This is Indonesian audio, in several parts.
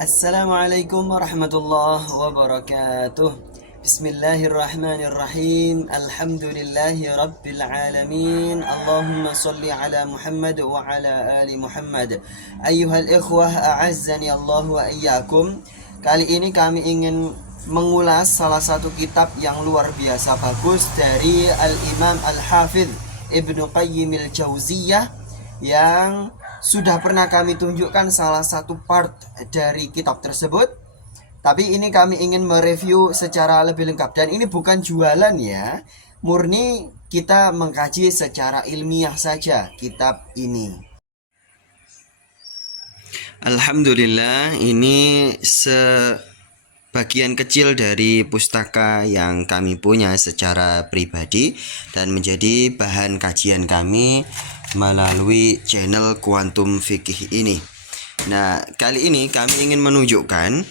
Assalamualaikum warahmatullahi wabarakatuh. Bismillahirrahmanirrahim. Alhamdulillahi rabbil alamin. Allahumma salli ala Muhammad wa ala ali Muhammad. Ayyuhal ikhwah, a'azzani Allah wa iyyakum. Kali ini kami ingin mengulas salah satu kitab yang luar biasa bagus dari Al-Imam Al-Hafidh Ibnu Qayyim Al-Jauziyah yang sudah pernah kami tunjukkan salah satu part dari kitab tersebut. Tapi ini kami ingin mereview secara lebih lengkap. Dan ini bukan jualan ya, murni kita mengkaji secara ilmiah saja kitab ini. Alhamdulillah, ini sebagian kecil dari pustaka yang kami punya secara pribadi dan menjadi bahan kajian kami melalui channel Quantum Fikih ini. Nah, kali ini kami ingin menunjukkan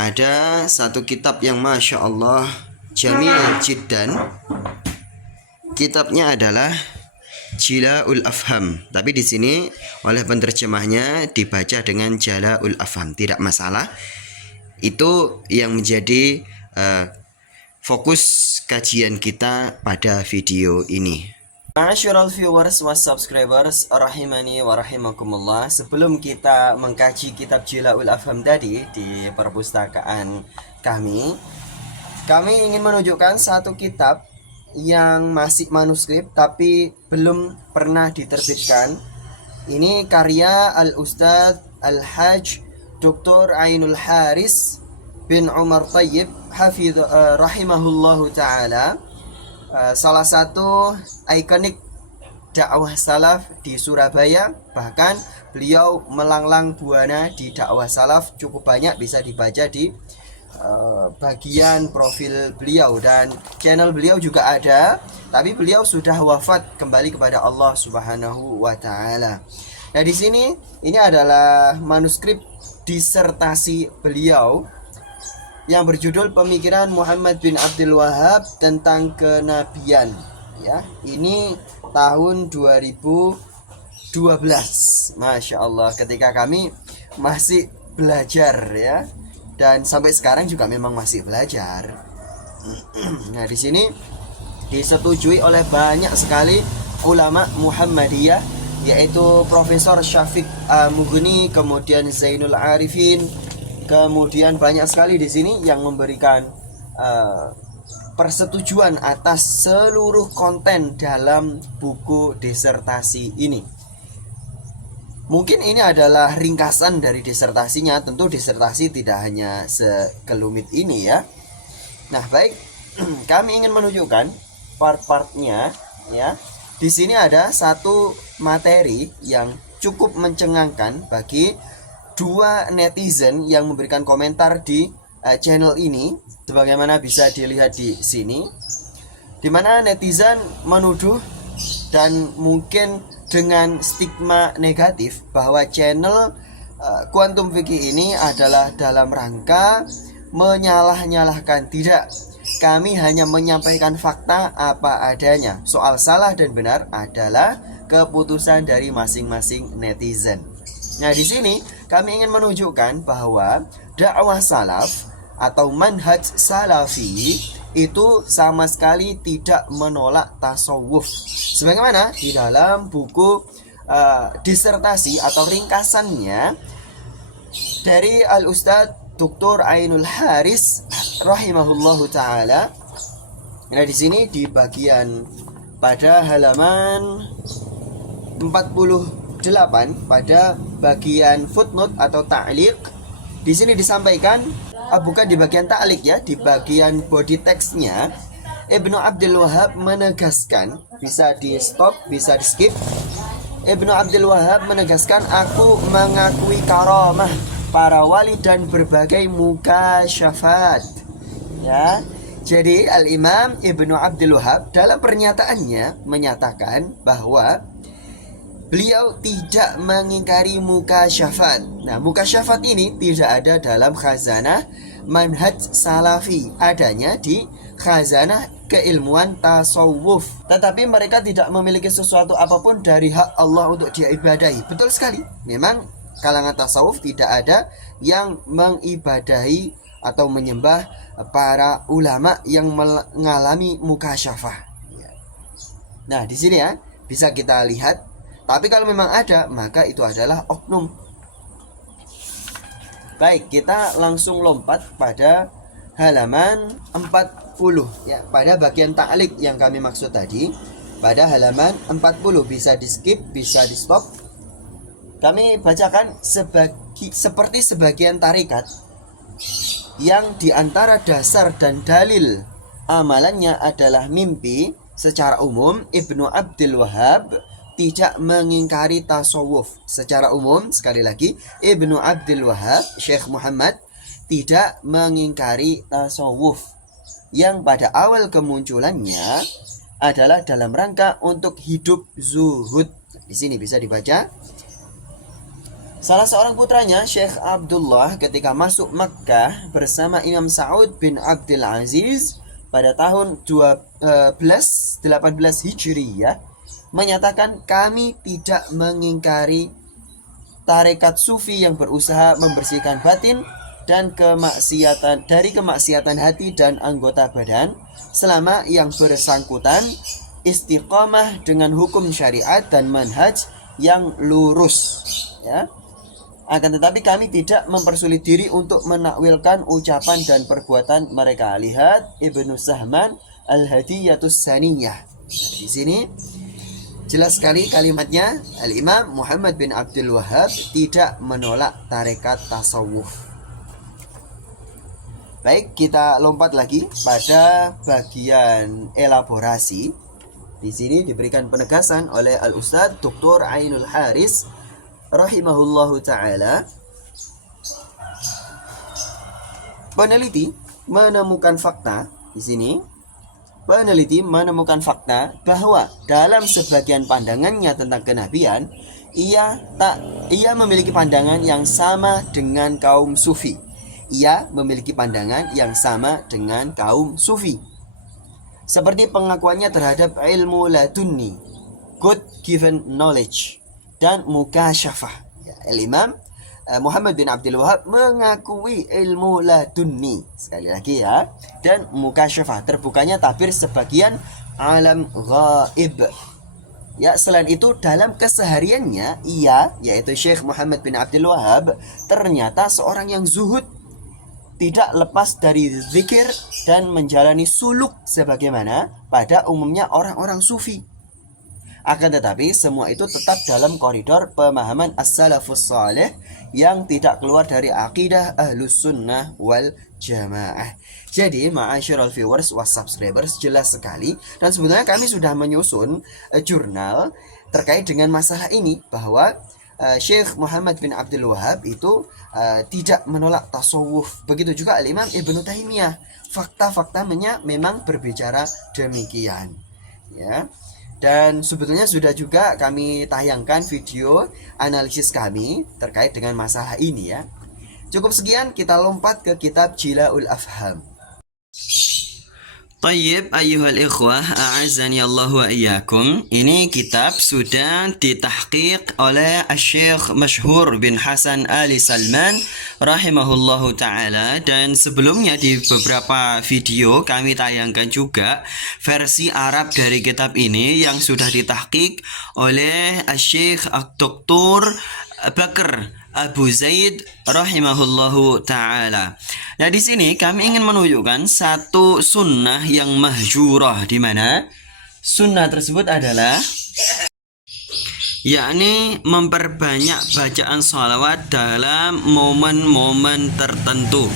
ada satu kitab yang Masya Allah jamil jiddan. Kitabnya adalah Jila'ul Afham, tapi di sini oleh penerjemahnya dibaca dengan Jala'ul Afham, tidak masalah. Itu yang menjadi fokus kajian kita pada video ini. Ma'asyiral viewers wa subscribers rahimani wa rahimakumullah. Sebelum kita mengkaji kitab Jila'ul Afham tadi di perpustakaan kami ingin menunjukkan satu kitab yang masih manuskrip tapi belum pernah diterbitkan. Ini karya Al-Ustadz Al-Hajj Dr. Ainul Haris bin Umar Thayyib rahimahullahu ta'ala, salah satu ikonik dakwah salaf di Surabaya. Bahkan beliau melanglang buana di dakwah salaf cukup banyak, bisa dibaca di bagian profil beliau, dan channel beliau juga ada, tapi beliau sudah wafat kembali kepada Allah Subhanahu wa taala. Nah, di sini ini adalah manuskrip disertasi beliau yang berjudul Pemikiran Muhammad bin Abdul Wahhab tentang Kenabian. Ya, ini tahun 2012. Masya Allah, ketika kami masih belajar ya, dan sampai sekarang juga memang masih belajar. Nah, di sini disetujui oleh banyak sekali ulama Muhammadiyah, yaitu Profesor Syafiq Mughni, kemudian Zainul Arifin, kemudian banyak sekali di sini yang memberikan persetujuan atas seluruh konten dalam buku disertasi ini. Mungkin ini adalah ringkasan dari disertasinya. Tentu disertasi tidak hanya sekelumit ini ya. Nah, baik, kami ingin menunjukkan part-partnya ya. Di sini ada satu materi yang cukup mencengangkan bagi dua netizen yang memberikan komentar di channel ini, sebagaimana bisa dilihat di sini, di mana netizen menuduh dan mungkin dengan stigma negatif bahwa channel Quantum Fikih ini adalah dalam rangka menyalah-nyalahkan. Tidak, kami hanya menyampaikan fakta apa adanya. Soal salah dan benar adalah keputusan dari masing-masing netizen. Nah, di sini kami ingin menunjukkan bahwa dakwah salaf atau manhaj salafi itu sama sekali tidak menolak tasawuf. Sebagaimana di dalam buku disertasi atau ringkasannya dari Al-Ustadz Dr. Ainul Haris rahimahullahu ta'ala. Nah, di sini di bagian pada halaman 48 pada bagian footnote atau ta'liq, di sini disampaikan, bukan di bagian ta'liq ya, di bagian body text-nya, Ibnu Abdul Wahhab menegaskan, bisa di stop, bisa di skip. Ibnu Abdul Wahhab menegaskan, aku mengakui karamah para wali dan berbagai mukasyafat. Ya, jadi Al-Imam Ibnu Abdul Wahhab dalam pernyataannya menyatakan bahwa beliau tidak mengingkari mukasyafat. Nah, mukasyafat ini tidak ada dalam khazanah manhaj salafi, adanya di khazanah keilmuan tasawuf. Tetapi mereka tidak memiliki sesuatu apapun dari hak Allah untuk diibadahi. Betul sekali. Memang kalangan tasawuf tidak ada yang mengibadahi atau menyembah para ulama yang mengalami mukasyafah. Nah, di sini ya bisa kita lihat. Tapi kalau memang ada, maka itu adalah oknum. Baik, kita langsung lompat pada halaman 40 ya, pada bagian ta'liq yang kami maksud tadi. Pada halaman 40 bisa di skip, bisa di stop. Kami bacakan seperti sebagian tarikat yang diantara dasar dan dalil amalannya adalah mimpi. Secara umum Ibnu Abdul Wahhab tidak mengingkari tasawuf. Secara umum, sekali lagi, Ibnu Abdul Wahhab, Syekh Muhammad, tidak mengingkari tasawuf yang pada awal kemunculannya adalah dalam rangka untuk hidup zuhud. Di sini bisa dibaca. Salah seorang putranya, Syekh Abdullah, ketika masuk Makkah bersama Imam Sa'ud bin Abdul Aziz pada tahun 18 Hijriyah, menyatakan, kami tidak mengingkari tarekat sufi yang berusaha membersihkan batin dan dari kemaksiatan hati dan anggota badan selama yang bersangkutan istiqamah dengan hukum syariat dan manhaj yang lurus ya. Akan tetapi kami tidak mempersulit diri untuk menakwilkan ucapan dan perbuatan mereka. Lihat Ibnu Sahman Al-Hadiyatus Saniyah. Di sini jelas sekali kalimatnya, Al-Imam Muhammad bin Abdul Wahhab tidak menolak tarekat tasawuf. Baik, kita lompat lagi pada bagian elaborasi. Di sini diberikan penegasan oleh Al-Ustadz Dr. Ainul Haris rahimahullahu ta'ala. Peneliti menemukan fakta di sini. Peneliti menemukan fakta bahwa dalam sebagian pandangannya tentang kenabian, ia memiliki pandangan yang sama dengan kaum sufi. Ia memiliki pandangan yang sama dengan kaum sufi. Seperti pengakuannya terhadap ilmu ladunni, God given knowledge, dan mukasyafah. Al-Imam Muhammad bin Abdul Wahhab mengakui ilmu ladunni, sekali lagi ya, dan mukasyafah, terbukanya tabir sebagian alam ghaib. Ya, selain itu dalam kesehariannya ia, yaitu Syekh Muhammad bin Abdul Wahhab, ternyata seorang yang zuhud, tidak lepas dari zikir dan menjalani suluk sebagaimana pada umumnya orang-orang sufi. Akan tetapi semua itu tetap dalam koridor pemahaman as-salafus salih yang tidak keluar dari akidah ahlus sunnah wal jamaah. Jadi ma'asyiral viewers was subscribers, jelas sekali, dan sebetulnya kami sudah menyusun jurnal terkait dengan masalah ini, bahwa Syekh Muhammad bin Abdul Wahhab itu tidak menolak tasawuf. Begitu juga Al-Imam Ibnu Taimiyah. Fakta-faktanya memang berbicara demikian ya. Dan sebetulnya sudah juga kami tayangkan video analisis kami terkait dengan masalah ini ya. Cukup sekian, kita lompat ke kitab Jila'ul Afham. Tayyib ayyuhal ikhwah, a'azzani Allah wa iyyakum. Ini kitab sudah ditahqiq oleh Syekh Masyhur bin Hasan Ali Salman rahimahullahu ta'ala. Dan sebelumnya di beberapa video kami tayangkan juga versi Arab dari kitab ini yang sudah ditahqiq oleh Syekh Dr. Bakr Abu Zaid rahimahullahu ta'ala. Nah, di sini kami ingin menunjukkan satu sunnah yang mahjurah, di mana sunnah tersebut adalah yakni memperbanyak bacaan sholawat dalam momen-momen tertentu.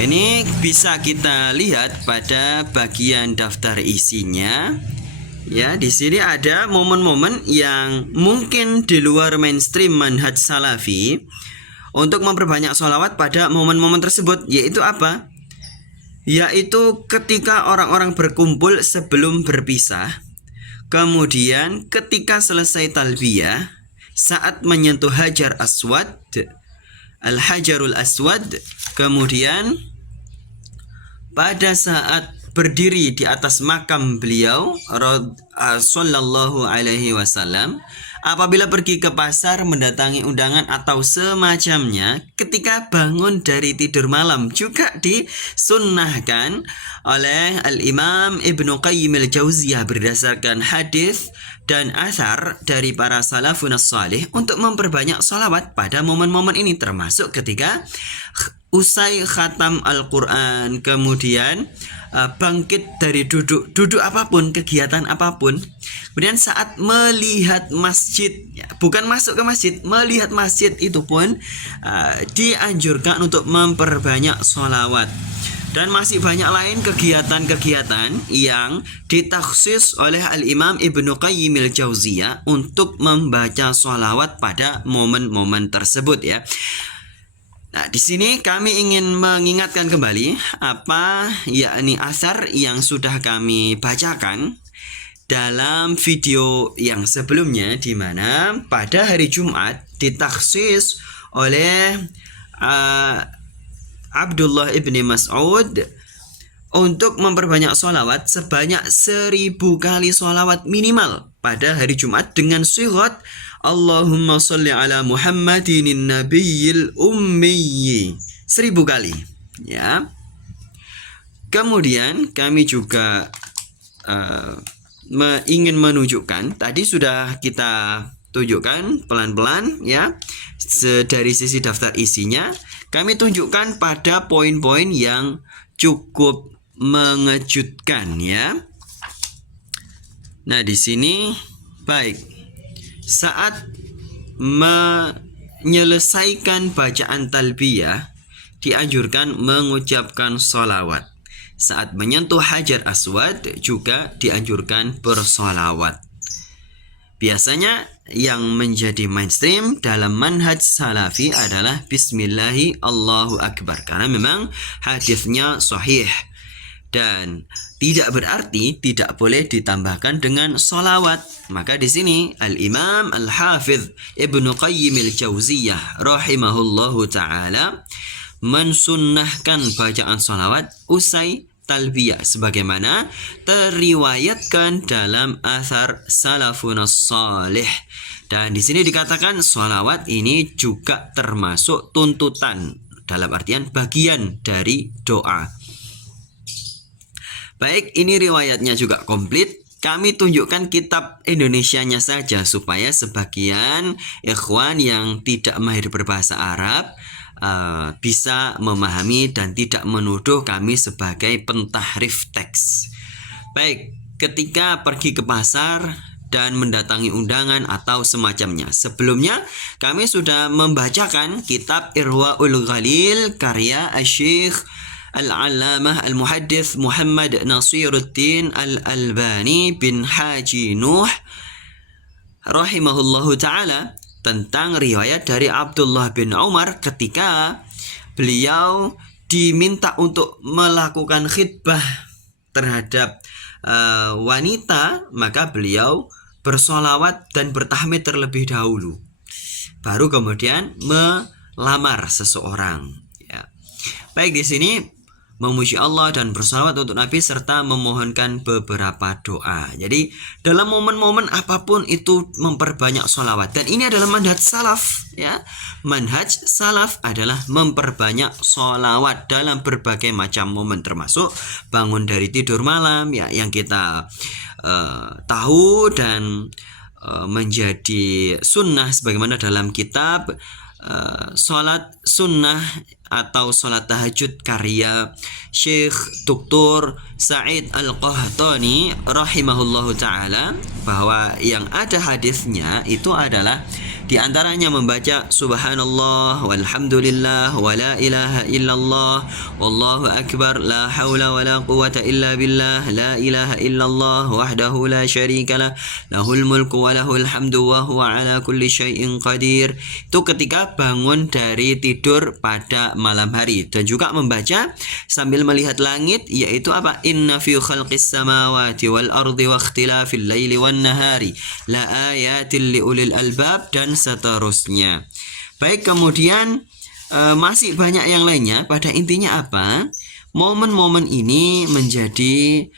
Ini bisa kita lihat pada bagian daftar isinya. Ya, di sini ada momen-momen yang mungkin di luar mainstream manhaj salafi untuk memperbanyak sholawat pada momen-momen tersebut, yaitu apa? Yaitu ketika orang-orang berkumpul sebelum berpisah, kemudian ketika selesai talbiyah, saat menyentuh Hajar Aswad, Al-Hajarul Aswad, kemudian pada saat berdiri di atas makam beliau sallallahu alaihi wasallam, apabila pergi ke pasar, mendatangi undangan atau semacamnya, ketika bangun dari tidur malam juga disunnahkan oleh Al-Imam Ibnu Qayyim al-Jauziyah berdasarkan hadis dan asar dari para salafun salih untuk memperbanyak sholawat pada momen-momen ini, termasuk ketika usai khatam Al-Quran, kemudian bangkit dari duduk apapun, kegiatan apapun, kemudian saat melihat masjid, bukan masuk ke masjid, melihat masjid itu pun dianjurkan untuk memperbanyak sholawat. Dan masih banyak lain kegiatan-kegiatan yang ditaksis oleh Al-Imam Ibnu Qayyim al-Jauziyah untuk membaca sholawat pada momen-momen tersebut ya. Nah, di sini kami ingin mengingatkan kembali apa yakni asar yang sudah kami bacakan dalam video yang sebelumnya, di mana pada hari Jumat ditaksis oleh Abdullah ibni Mas'ud untuk memperbanyak sholawat sebanyak 1000 kali sholawat minimal pada hari Jumat dengan sighat Allahumma sholli ala Muhammadin nabiyil ummi 1000 kali ya. Kemudian kami juga ingin menunjukkan, tadi sudah kita tunjukkan pelan-pelan ya dari sisi daftar isinya. Kami tunjukkan pada poin-poin yang cukup mengejutkan ya. Nah, di sini baik, saat menyelesaikan bacaan talbiyah dianjurkan mengucapkan sholawat. Saat menyentuh Hajar Aswad juga dianjurkan bersolawat. Biasanya yang menjadi mainstream dalam manhaj salafi adalah Bismillahi Allahu Akbar, karena memang hadisnya sahih dan tidak berarti tidak boleh ditambahkan dengan solawat. Maka di sini Al-Imam Al-Hafidh Ibnu Qayyim al-Jauziyah rahimahullahu ta'ala mensunnahkan bacaan solawat usai talbiyah sebagaimana teriwayatkan dalam athar salafun salih. Dan di sini dikatakan sholawat ini juga termasuk tuntutan, dalam artian bagian dari doa. Baik, ini riwayatnya juga komplit. Kami tunjukkan kitab Indonesianya saja supaya sebagian ikhwan yang tidak mahir berbahasa Arab bisa memahami dan tidak menuduh kami sebagai pentahrif teks. Baik, ketika pergi ke pasar dan mendatangi undangan atau semacamnya. Sebelumnya kami sudah membacakan kitab Irwaul Ghalil karya Syekh Al-Allamah Al-Muhaddits Muhammad Nasiruddin Al-Albani bin Haji Nuh rahimahullahu ta'ala tentang riwayat dari Abdullah bin Umar ketika beliau diminta untuk melakukan khitbah terhadap wanita, maka beliau bersolawat dan bertahmid terlebih dahulu, baru kemudian melamar seseorang. Ya. Baik, di sini memuji Allah dan bersalawat untuk Nabi serta memohonkan beberapa doa. Jadi dalam momen-momen apapun itu memperbanyak sholawat. Dan ini adalah manhaj salaf ya. Manhaj salaf adalah memperbanyak sholawat dalam berbagai macam momen, termasuk bangun dari tidur malam ya, yang kita tahu dan menjadi sunnah sebagaimana dalam kitab sholat sunnah atau sholat tahajud karya Syekh Dr. Sa'id Al-Qahtani rahimahullahu ta'ala, bahwa yang ada hadisnya itu adalah diantaranya membaca subhanallah walhamdulillah wa la ilaha illallah wallahu akbar la hawla wa la quwata illa billah la ilaha illallah wahdahu la syarikalah lahul mulku wa lahul hamdu wa huwa ala kulli syai'in qadir. Itu ketika bangun dari tidur pada malam hari. Dan juga membaca sambil melihat langit, yaitu apa? Inna fi khalqis samawati wal ardi wa ikhtilafil laili wan nahari la ayatil liulil albab, dan seterusnya. Baik, kemudian masih banyak yang lainnya. Pada intinya apa? Momen-momen ini menjadi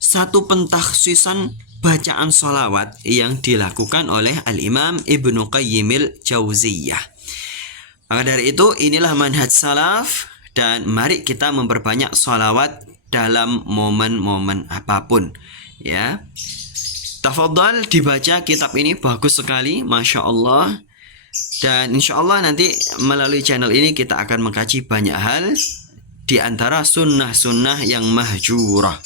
satu pentakhsisan bacaan sholawat yang dilakukan oleh Al-Imam Ibnu Qayyimil Jauziyah. Maka dari itu inilah manhaj salaf, dan mari kita memperbanyak sholawat dalam momen-momen apapun, ya. Tafadhal dibaca kitab ini, bagus sekali, Masya Allah. Dan insya Allah nanti melalui channel ini kita akan mengkaji banyak hal, di antara sunnah-sunnah yang mahjurah.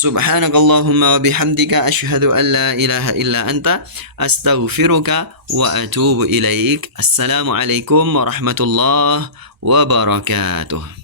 Subhanakallahumma wa bihamdika asyhadu an la ilaha illa anta astaghfiruka wa atubu ilaik. Assalamualaikum warahmatullahi wabarakatuh.